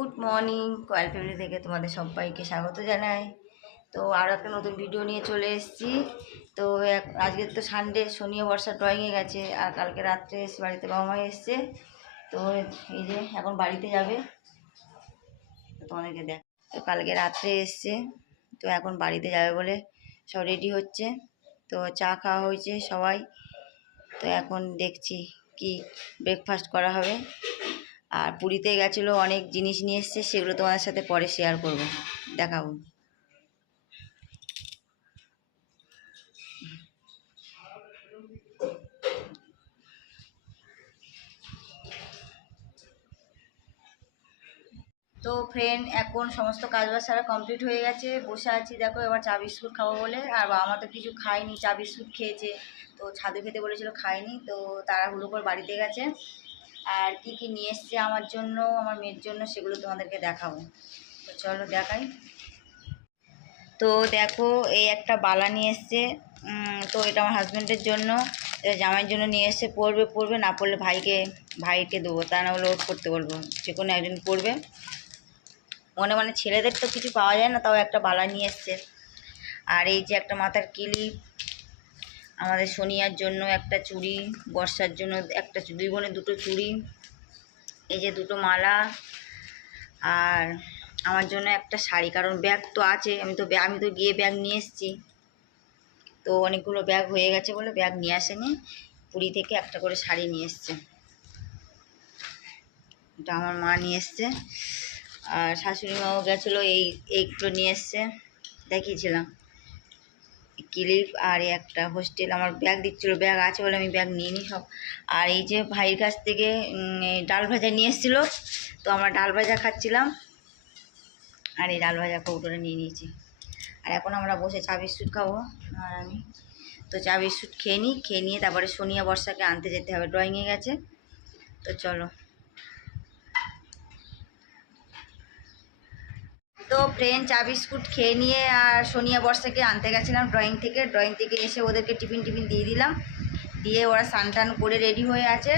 Good morning coil family থেকে তোমাদের সবাইকে স্বাগত জানাই। তো আরও একটা নতুন ভিডিও নিয়ে চলে এসেছি। তো আজকে তো সানডে শনি ও বর্ষা ড্রয়িংয়ে গেছে আর কালকে রাত্রে এসে বাড়িতে বাবা মা এসছে। তো এই যে এখন বাড়িতে যাবে। তোমাদেরকে দেখ, তো কালকে রাত্রে এসছে। তো এখন বাড়িতে যাবে বলে সব রেডি হচ্ছে। তো চা খাওয়া হয়েছে সবাই। তো এখন দেখছি কি ব্রেকফাস্ট করা হবে। আর পুরীতে গেছিল অনেক জিনিস নিয়ে এসছে, সেগুলো তোমাদের সাথে পরে শেয়ার করব। দেখাবো তো ফ্রেন্ড এখন সমস্ত কাজবাজ সারা কমপ্লিট হয়ে গেছে। বসে আছি, দেখো এবার চা বিস্কুট খাব বলে। আর বাবা মা তো কিছু খায়নি, চা বিস্কুট খেয়েছে। তো ছাদু খেতে বলেছিল খায়নি, তো তারা হুলো করে বাড়িতে গেছে। আর কি কি নিয়ে এসছে আমার জন্য, আমার মেয়ের জন্য, সেগুলো তোমাদেরকে দেখাবো। তো চলো দেখাই। তো দেখো, এই একটা বালা নিয়ে এসছে। তো এটা আমার হাজব্যান্ডের জন্য। এটা জামাইয়ের জন্য নিয়ে এসছে। পরবে পরবে, না পড়লে ভাইকে ভাইকে দেবো। তা না হলে ওর পড়তে বলব। যে কোনো একজন পরবে। মনে মানে ছেলেদের তো কিছু পাওয়া যায় না, তাও একটা বালা নিয়ে এসছে। আর এই যে একটা মাথার ক্লিপ আমাদের সোনিয়ার জন্য একটা চুড়ি, বর্ষার জন্য একটা দুই বোনের দুটো চুড়ি, এই যে দুটো মালা, আর আমার জন্য একটা শাড়ি, কারণ ব্যাগ তো আছে, আমি তো আমি তো গিয়ে ব্যাগ নিয়ে এসেছি। তো অনেকগুলো ব্যাগ হয়ে গেছে বলে ব্যাগ নিয়ে আসেনি পুরী থেকে একটা করে শাড়ি নিয়ে এসছে। এটা আমার মা নিয়ে এসছে, আর শাশুড়ি মাও গেছিল, এই, এইগুলো নিয়ে এসছে, দেখিয়েছিলাম। ক্লিপ আর একটা হোস্টেল আমার ব্যাগ দিচ্ছিল ব্যাগ আছে বলে আমি ব্যাগ নিয়ে নিই সব। আর এই যে ভাইয়ের কাছ থেকে ডাল ভাজা নিয়ে এসেছিল, তো আমরা ডাল ভাজা খাচ্ছিলাম। আর এই ডাল ভাজা কৌটোটা নিয়ে নিয়েছি। আর এখন আমরা বসে চা বিস্কুট খাব, আর আমি। তো চা বিস্কুট খেয়ে নিই খেয়ে নিয়ে তারপরে সোনিয়া বর্ষাকে আনতে যেতে হবে ড্রয়িংয়ে গেছে। তো চলো। তো ফ্রেন্ড চা বিস্কুট খেয়ে নিয়ে আর সোনিয়া বর্ষাকে আনতে গেছিলাম ড্রয়িং থেকে। ড্রয়িং থেকে এসে ওদেরকে টিফিন টিফিন দিয়ে দিলাম। দিয়ে ওরা স্নান টান করে রেডি হয়ে আছে।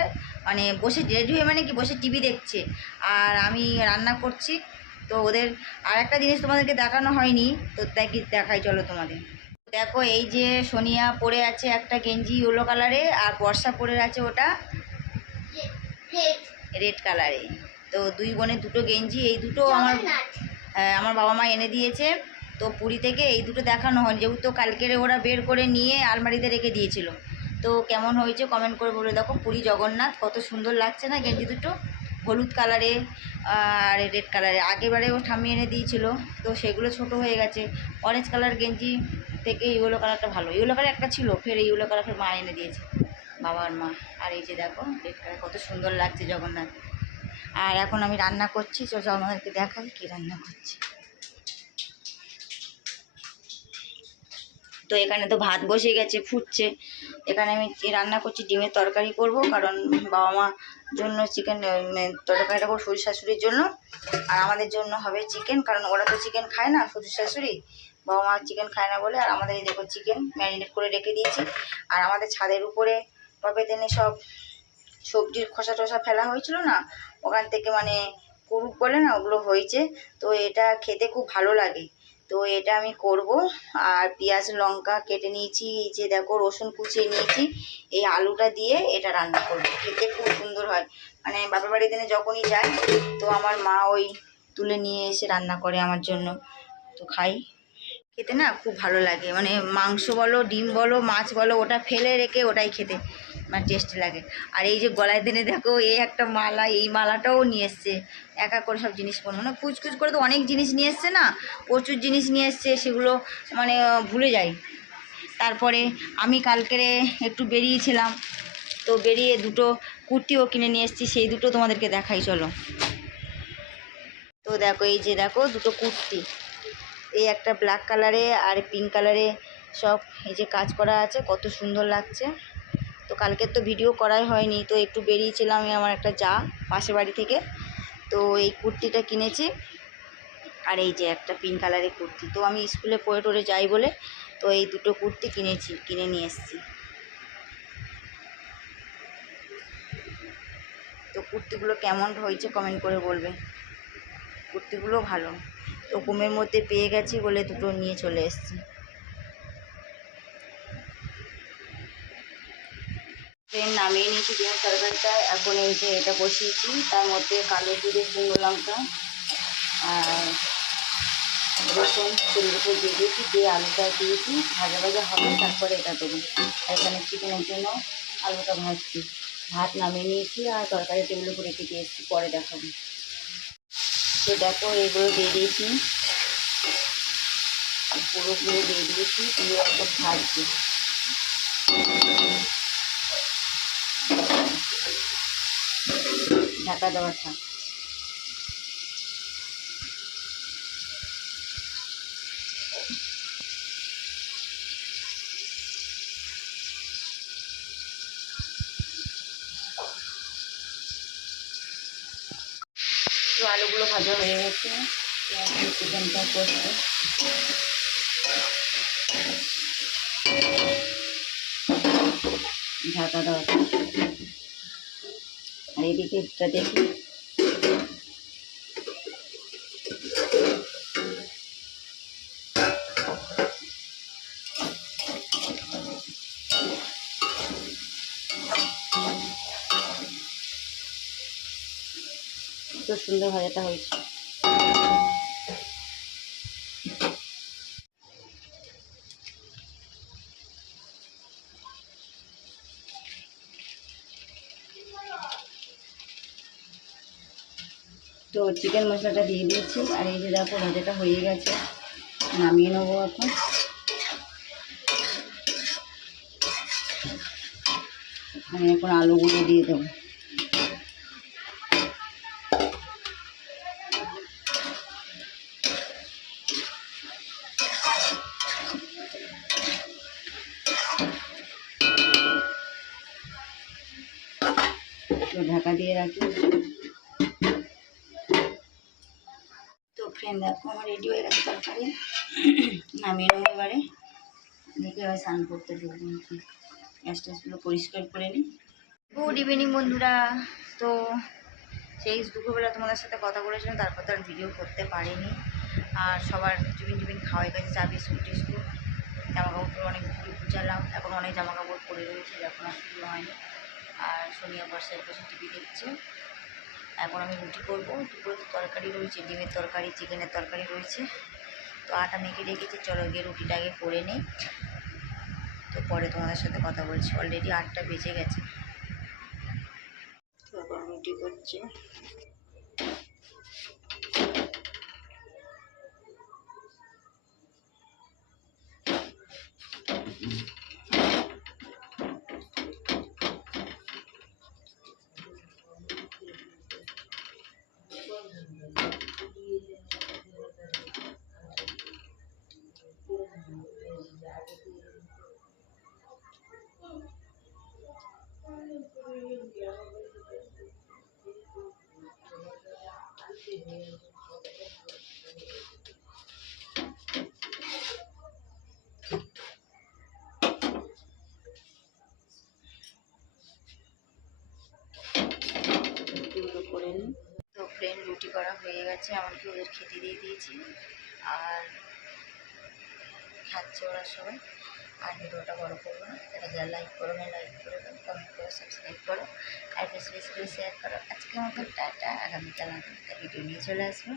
মানে বসে রেডি হয়ে মানে কি বসে টিভি দেখছে। আর আমি রান্না করছি। তো ওদের আর একটা জিনিস তোমাদেরকে দেখানো হয়নি। তো দেখি দেখাই চলো তোমাদের। দেখো এই যে সোনিয়া পরে আছে একটা গেঞ্জি ইয়েলো কালারে আর বর্ষা পরে আছে ওটা রেড কালারে তো দুই বোনের দুটো গেঞ্জি এই দুটো আমার আমার বাবা মা এনে দিয়েছে। তো পুরী থেকে এই দুটো দেখানো হয়নি। যেহেতু কালকের ওরা বের করে নিয়ে আলমারিতে রেখে দিয়েছিল। তো কেমন হয়েছে কমেন্ট করে বলে দেখো। পুরী জগন্নাথ, কত সুন্দর লাগছে না গেঞ্জি দুটো? হলুদ কালারে আর রেড কালারে আগেরবারে ও ঠাম্মি এনে দিয়েছিল। তো সেগুলো ছোট হয়ে গেছে। অরেঞ্জ কালার গেঞ্জি থেকে ইয়েলো কালারটা ভালো। ইয়েলো কালার একটা ছিল, ফের ইয়েলো কালার ফের মা এনে দিয়েছে। বাবার মা। আর এই যে দেখো রেড কালার কত সুন্দর লাগছে জগন্নাথ। আর এখন আমি রান্না করছি, চলো আমাদেরকে দেখাই কি রান্না করছি। তো এখানে তো ভাত বসে গেছে, ফুটছে। এখানে আমি রান্না করছি ডিমের তরকারি করব, কারণ বাবা মা জন্য চিকেন তরকারিটা করব শ্বশুর শাশুড়ির জন্য। আর আমাদের জন্য হবে চিকেন, কারণ ওরা তো চিকেন খায় না, শ্বশুর শাশুড়ি। বাবা মা চিকেন খায় না বলে, আর আমাদের এই দেখো চিকেন ম্যারিনেট করে রেখে দিয়েছি। আর আমাদের ছাদের উপরে টবে টেনে সব সবজির খোসা টোসা ফেলা হয়েছিল না, ওখান থেকে মানে কুরুপ বলে না ওগুলো হয়েছে, তো এটা খেতে খুব ভালো লাগে। তো এটা আমি করব, আর পেঁয়াজ, লঙ্কা কেটে নিয়েছি, এই যে দেখো রসুন কুচিয়ে নিয়েছি, এই আলুটা দিয়ে এটা রান্না করব। খেতে খুব সুন্দর হয়। মানে বাপের বাড়ির দিনে যখনই যাই, তো আমার মা ওই তুলে নিয়ে এসে রান্না করে আমার জন্য। তো খাই। খেতে না খুব ভালো লাগে। মানে মাংস বলো, ডিম বলো, মাছ বলো, ওটা ফেলে রেখে ওটাই খেতে মানে টেস্টি লাগে। আর এই যে গলায় দিনে দেখো এই একটা মালা, এই মালাটাও নিয়ে এসছে। একা করে সব জিনিস পড়ব মানে কুচকুচ করে তো অনেক জিনিস নিয়ে এসছে না, প্রচুর জিনিস নিয়ে এসছে, সেগুলো মানে ভুলে যাই। তারপরে আমি কালকেরে একটু বেরিয়েছিলাম, তো বেরিয়ে দুটো কুর্তিও কিনে নিয়ে এসেছি, সেই দুটো তোমাদেরকে দেখাই, চলো। তো দেখো, এই যে দেখো, দুটো কুর্তি। এই একটা ব্ল্যাক কালারে আর পিঙ্ক কালারে সব এই যে কাজ করা আছে, কত সুন্দর লাগছে। তো কালকের তো ভিডিও করাই হয়নি, তো একটু বেরিয়েছিলাম আমি আমার একটা যা পাশের বাড়ি থেকে। তো এই কুর্তিটা কিনেছি, আর এই যে একটা পিঙ্ক কালারের কুর্তি। তো আমি স্কুলে পরে টরে যাই বলে, তো এই দুটো কুর্তি কিনেছি, কিনে নিয়ে এসেছি। তো কুর্তিগুলো কেমন হয়েছে কমেন্ট করে বলবে। কুর্তিগুলো ভালো। তো মধ্যে পেয়ে গেছি বলে দুটো নিয়ে চলে এসেছি। ট্রেন নামিয়ে নিয়েছি ডিমের তরকারিটা। এখন এই যে এটা বসিয়েছি, তার মধ্যে কালো জিরে, শুকনো লঙ্কা আর রসুন তেলের দিয়ে দিয়েছি, দিয়ে আলুটা দিয়েছি। ভাজা ভাজা হবে, তারপরে এটা দেবো। এখানে চিকেনের জন্য আলুটা ভাজছি। ভাত নামিয়ে নিয়েছি আর তরকারি টেবিল উপর রেখে দিয়েছি পরে দেখাবো। তো দেখো এগুলো দিয়ে দিয়েছি। পুরোগুলো দিয়ে দিয়েছি দিয়ে একদম ভাজছি। ঢাকা দেওয়া তো আলুগুলো ভাজা হয়ে গেছে। চিকেনটা করছে ঢাকা দেওয়া। আর এদিকে দেখি সুন্দর ভাজাটা হয়েছে। তো চিকেন মশলাটা দিয়ে দিয়েছি, আর এই যে দেখো ভাজাটা হয়ে গেছে, নামিয়ে নেব এখন। আমি এখন আলুগুলো দিয়ে দেবো। ঢাকা দিয়ে রাখি। তো ফ্রেন্ড দেখো, আমার রেডি হয়ে গেছে তরকারি নামিয়ে নেব এবারে। দেখে এবার স্নান করতে দেবো গ্যাস ট্যাসগুলো পরিষ্কার করে নিই। গুড ইভিনিং বন্ধুরা। তো সেই দুপুরবেলা তোমাদের সাথে কথা বলেছিলাম, তারপর তো আর ভিডিও করতে পারিনি। আর সবার টিফিন টিফিন খাওয়াই গেছে, চা, বিস্কুট, টিস্কুট। জামা কাপড় অনেক গুছালাম এখন অনেক জামা কাপড় পরে রয়েছে এখন আর হয়নি। আর সোনিয়া বর্ষার বসে টিভি দেখছে এখন আমি রুটি করব। দুপুরে তো তরকারি রয়েছে, ডিমের তরকারি, চিকেনের তরকারি রয়েছে। তো আটা মেখে রেখেছি। চলো গিয়ে রুটিটা আগে করে নিই। তো পরে তোমাদের সাথে কথা বলছি। অলরেডি আটটা বেজে গেছে। রুটি করছি। রুটি করা হয়ে গেছে এমনকি ওদের খেতে দিয়ে দিয়েছি। আর খাচ্ছে ওরা সবাই। আর ভিডিওটা বড় করব না। এটা যা লাইক করো, না লাইক করে দেবো কমেন্ট করো সাবস্ক্রাইব করো, আর করে শেয়ার করো। আজকে মতো টাটা। আগামীকাল আমাদের ভিডিও নিয়ে চলে আসব।